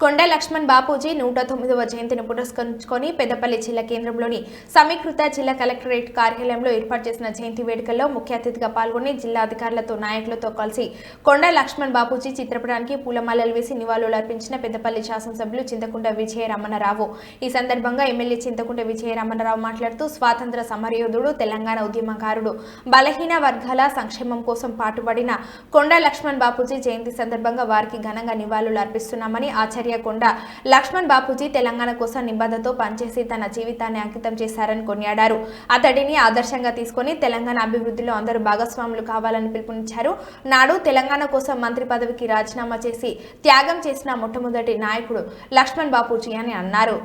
కొండ లక్ష్మణ్ బాపూజీ నూట తొమ్మిదవ జయంతిని పురస్కరించుకొని పెద్దపల్లి జిల్లా కేంద్రంలోని సమీకృత జిల్లా కలెక్టరేట్ కార్యాలయంలో ఏర్పాటు చేసిన జయంతి వేడుకల్లో ముఖ్య అతిథిగా పాల్గొని జిల్లా అధికారులతో నాయకులతో కలిసి కొండ లక్ష్మణ్ బాపూజీ చిత్రపటానికి పూలమాలలు వేసి నివాళులు అర్పించిన పెద్దపల్లి శాసనసభ్యులు చింతకుంట విజయ రమణరావు ఈ సందర్భంగా ఎమ్మెల్యే చింతకుంట విజయరమణరావు మాట్లాడుతూ స్వాతంత్ర సమరయోధుడు తెలంగాణ ఉద్యమకారుడు బలహీన వర్గాల సంక్షేమం కోసం పాటుపడిన కొండ లక్ష్మణ్ బాపూజీ జయంతి సందర్భంగా వారికి ఘనంగా నివాళులు అర్పిస్తున్నామని ఆచార్య కొండ లక్ష్మణ్ బాపూజీ తెలంగాణ కోసం నిబద్ధతో పనిచేసి తన జీవితాన్ని అంకితం చేశారని కొనియాడారు. అతడిని ఆదర్శంగా తీసుకొని తెలంగాణ అభివృద్ధిలో అందరూ భాగస్వాములు కావాలని పిలుపునిచ్చారు. నాడు తెలంగాణ కోసం మంత్రి పదవికి రాజీనామా చేసి త్యాగం చేసిన మొట్టమొదటి నాయకుడు లక్ష్మణ్ బాపూజీ అని అన్నారు.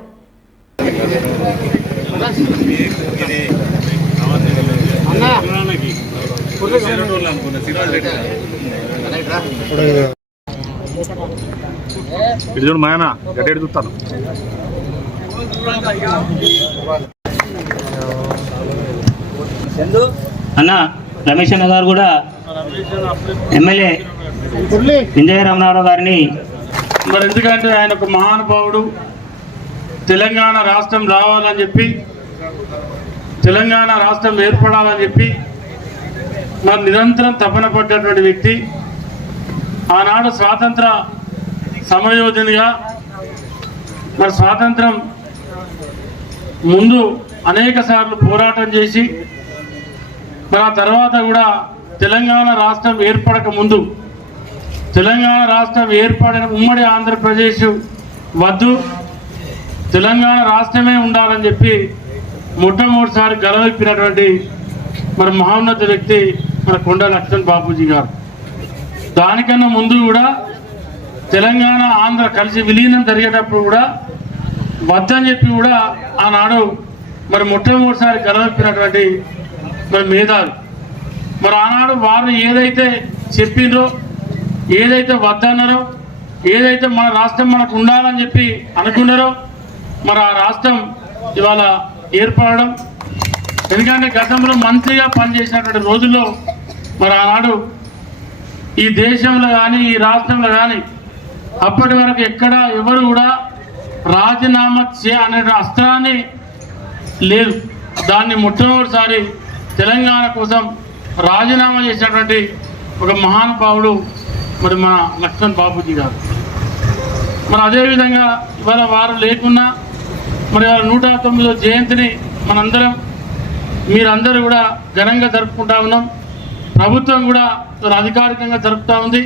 ఇటు చూడు మాయన గట్టి చూస్తాను? అన్న రమేష్ అన్న గారు కూడా ఎమ్మెల్యే విజయ రమణారావు గారిని మరి ఎందుకంటే ఆయన ఒక మహానుభావుడు. తెలంగాణ రాష్ట్రం రావాలని చెప్పి తెలంగాణ రాష్ట్రం ఏర్పడాలని చెప్పి మరి నిరంతరం తపన పడ్డటువంటి వ్యక్తి. ఆనాడు స్వాతంత్ర సమరయోధునిగా మరి స్వాతంత్రం ముందు అనేక సార్లు పోరాటం చేసి మరి ఆ తర్వాత కూడా తెలంగాణ రాష్ట్రం ఏర్పడక ముందు తెలంగాణ రాష్ట్రం ఏర్పడిన ఉమ్మడి ఆంధ్రప్రదేశ్ వద్దు తెలంగాణ రాష్ట్రమే ఉండాలని చెప్పి మొట్టమొదటిసారి గలవెప్పినటువంటి మరి మహోన్నత వ్యక్తి మన కొండ లక్ష్మణ్ బాబూజీ గారు. దానికన్నా ముందు కూడా తెలంగాణ ఆంధ్ర కలిసి విలీనం జరిగేటప్పుడు కూడా వద్దని చెప్పి కూడా ఆనాడు మరి మొట్టమొదటిసారి కలవెప్పినటువంటి మరి మేధావి మరి ఆనాడు వారు ఏదైతే చెప్పిండ్రో ఏదైతే వద్దన్నారో ఏదైతే మన రాష్ట్రం మనకు ఉండాలని చెప్పి అనుకున్నారో మరి ఆ రాష్ట్రం ఇవాళ ఏర్పడడం ఎందుకంటే గతంలో మంత్రిగా పనిచేసినటువంటి రోజుల్లో మరి ఆనాడు ఈ దేశంలో కానీ ఈ రాష్ట్రంలో కానీ అప్పటి వరకు ఎక్కడ ఎవరు కూడా రాజీనామా చే అనే అస్త్రాన్ని లేదు. దాన్ని మొట్టమొదటిసారి తెలంగాణ కోసం రాజీనామా చేసినటువంటి ఒక మహానుభావుడు మరి మన లక్ష్మణ్ బాబుజీ గారు. మరి అదేవిధంగా ఇవాళ వారు లేకున్నా మరి వాళ్ళ నూట తొమ్మిదో జయంతిని మనందరం మీరందరూ కూడా ఘనంగా జరుపుకుంటా ఉన్నాం. ప్రభుత్వం కూడా చాలా అధికారికంగా జరుపుతూ ఉంది.